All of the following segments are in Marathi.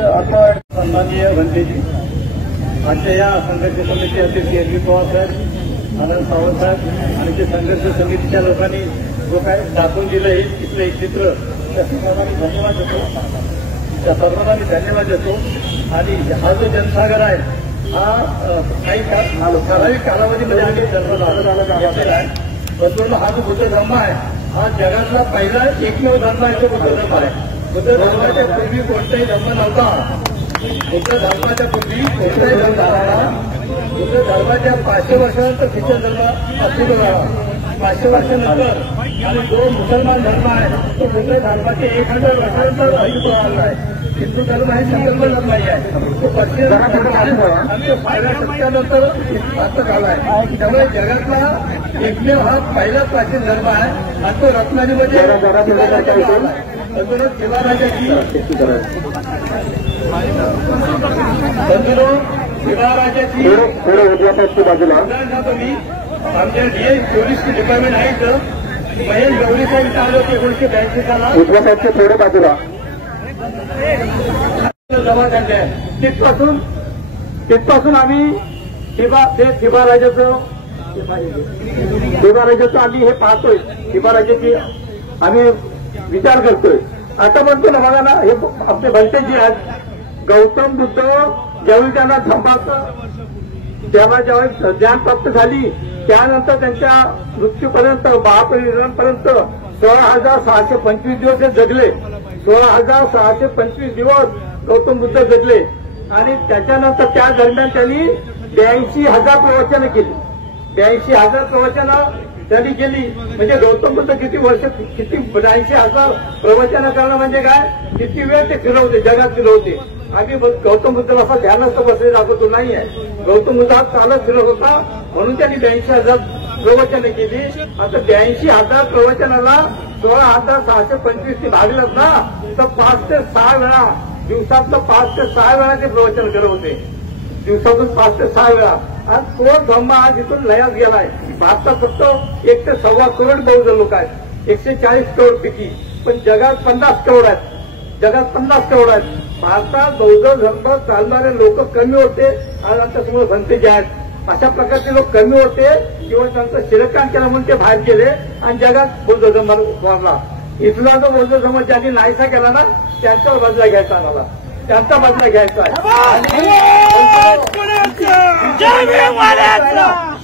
आता सन्माननीय भंतेजी आजच्या या संघर्ष समिती अध्यक्ष एस. पवार साहेब, आनंद सावंत साहेब आणि ते संघर्ष समितीच्या लोकांनी जो काय दाखवून दिलं हे तिथलं एक चित्र, त्या सर्वांनी धन्यवाद देतो. त्या सर्वांनी धन्यवाद देतो. आणि हा जो जनसागर आहे हा काही ठराविक कालावधीमध्ये आम्ही जन्म झालेला आहे. पण हा जो बुद्ध धर्म आहे हा जगातला पहिला एकमेव धर्म आहे, तो बुद्ध धर्म आहे. बुद्ध धर्माच्या पूर्वी कोणताही धर्म नव्हता. बुद्ध धर्माच्या पूर्वी कोणताही धर्म नव्हता. बुद्ध धर्माच्या 500 वर्षानंतर ख्रिश्चन धर्म अस्तित्वात आला. 500 वर्षानंतर आणि जो मुसलमान धर्म आहे तो बुद्ध धर्माचे 1000 वर्षानंतर अस्तित्वात आला आहे. हिंदू धर्म आहे संकल्प धर्म आहे, तो 500 आणि 5व्या शतकानंतर स्थापन झाला आहे. त्यामुळे जगातला एकमेव हा पहिला प्राचीन धर्म आहे आणि तो रत्नागिरीमध्ये शिवाराजाची बाजूला तुम्ही आमच्या डीएस पोलीस डिपार्टमेंट आहे इथं महेश गौरी साहेब इथं आलो होते 1982 साला. उजव्या साहेबच्या थोडे बाजूला जमा करते. तिथपासून आम्ही शिवाराजाचं आम्ही हे पाहतोय. शिवाराजाची आम्ही विचार करतोय. आता म्हणतो ना बघा ना, हे आपले भंतेजी आहेत. गौतम बुद्ध ज्यावेळी त्यांना तेव्हा ज्यावेळी ज्ञान प्राप्त झाली त्यानंतर त्यांच्या मृत्यूपर्यंत महापरिनिर्वाणापर्यंत 16,625 दिवस ते जगले. 16,625 दिवस गौतम बुद्ध जगले. आणि त्याच्यानंतर त्या दरम्यान त्यांनी 82,000 प्रवचनं केली. 82,000 प्रवचनं त्यांनी केली. म्हणजे गौतम बुद्ध किती 82,000 प्रवचनं करणं म्हणजे काय, किती वेळ ते फिरवते, जगात फिरवते. आम्ही गौतम बुद्धाला असा ध्यानस्थ बसले दाखवतो नाही आहे. गौतम बुद्ध हा चालत फिरत होता म्हणून त्यांनी 82,000 प्रवचनं केली. आता 82,000 प्रवचनाला 16,625 भागलं ना तर 5 ते 6 वेळा दिवसातलं 5 ते 6 वेळा ते प्रवचन करत होते. दिवसातून 5 ते 6 वेळा. आणि तो धम्म आज इथून लयास गेलाय. भारतात फक्त 1 ते 1.25 करोड बौद्ध लोक आहेत, 140 करोड पैकी. पण जगात 50 करोड आहेत. जगात 50 करोड आहेत. भारतात बौद्ध धर्म चालणारे लोक कमी होते आणि आमच्यासमोर भंतेजी आहेत. अशा प्रकारचे लोक कमी होते किंवा त्यांचं शिरकान केलं म्हणून ते बाहेर गेले आणि जगात बौद्ध धर्म वाढला. इथला जो बौद्ध धर्म ज्यांनी नाहीसा केला ना त्यांच्यावर बदला घ्यायचा आम्हाला, त्यांचा बदला घ्यायचा आहे.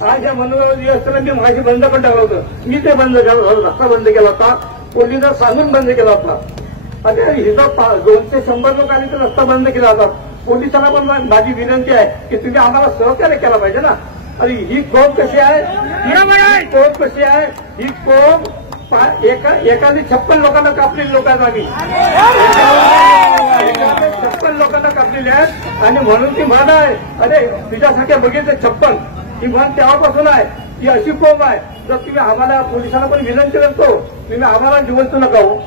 आज या मनोरंजन दिवसाला मी मागाशी बंद पण टाकलं होतं. मी ते बंद केलं, रस्ता बंद केला होता. पोलिसांना सांगून बंद केला होता. आता इथं 200-100 लोकांनी तर रस्ता बंद केला होता. पोलिसांना पण माझी विनंती आहे की तुम्ही आम्हाला सहकार्य केला पाहिजे ना. आणि ही कोप कशी आहे, ही कोप कशी आहे, ही कोप एकाने 56 लोकांना कापलेली लोक आहेत. आम्ही 56 लोकांना कापलेली आहेत. आणि म्हणून ती म्हण आहे, अरे तुझ्यासाठी बघितलं 56, ही म्हण तेव्हापासून आहे. ही अशी कोप आहे. जर तुम्ही आम्हाला पोलिसांना पण विनंती करतो, तुम्ही आम्हाला डिवचू नका हो,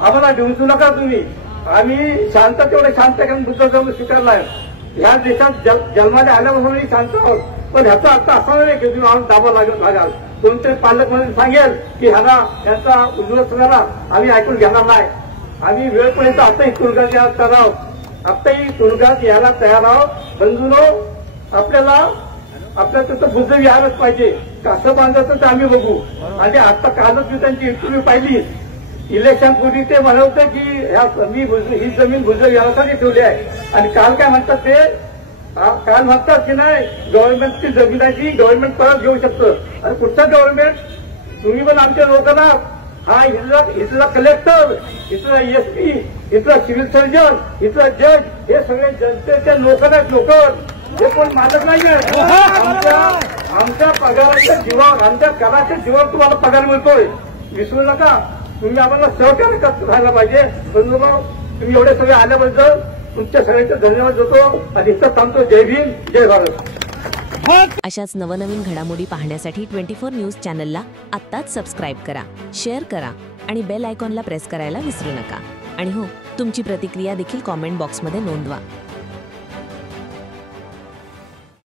आम्हाला डिवचू नका तुम्ही. आम्ही शांत तेवढे शांत कारण बुद्ध धर्म स्वीकारला आहे. ह्या देशात जन्माला आल्यापासून शांत आहोत. पण ह्याचा अर्थ असा नाही की तुम्ही आम्हाला दाबा लागाल. कोणते पालकमंत्री सांगेल की ह्याला यांचा उज्ज्वल करा, आम्ही ऐकून घेणार नाही. आम्ही वेळपर्यंत आताही तुरुंगात यायला तयार आहोत. आताही तुरुंगात यायला तयार आहोत. बंधूनो, आपल्या तिथं बुद्ध विहारच पाहिजे. कसं बांधायचं ते आम्ही बघू. आणि आता कालच मी त्यांची इंटरव्ह्यू पाहिली. इलेक्शन पूर्वी ते म्हणत होते की मी ही जमीन बुद्ध विहारासाठी ठेवली आहे. आणि काल काय म्हणतात ते, काल म्हणतात की नाही गव्हर्नमेंटची जमीनाची गव्हर्नमेंट परत घेऊ शकतं. आणि कुठचं गव्हर्नमेंट, तुम्ही पण आमच्या लोकांना हा इथला कलेक्टर, इथला एसपी, इथला सिव्हिल सर्जन, इथला जज हे सगळे जनतेच्या लोकांना नोकर, हे कोण मालक नाहीये. आमच्या पगाराच्या जीवावर, आमच्या कराच्या जीवावर तुम्हाला पगार मिळतोय. विसरू नका. तुम्ही आम्हाला सहकार्य करत राहायला पाहिजे. तुम्ही एवढे सगळे आल्याबद्दल तुमच्या सगळ्यांचे धन्यवाद देतो. आणि इथं थांबतो. जय भीम, जय भारत. अशाच नवनवीन घडामोडी पाहण्यासाठी 24 न्यूज चॅनलला आत्ताच सबस्क्राईब करा, शेअर करा आणि बेल आयकॉनला प्रेस करायला विसरू नका. आणि हो, तुमची प्रतिक्रिया देखील कॉमेंट बॉक्समध्ये नोंदवा.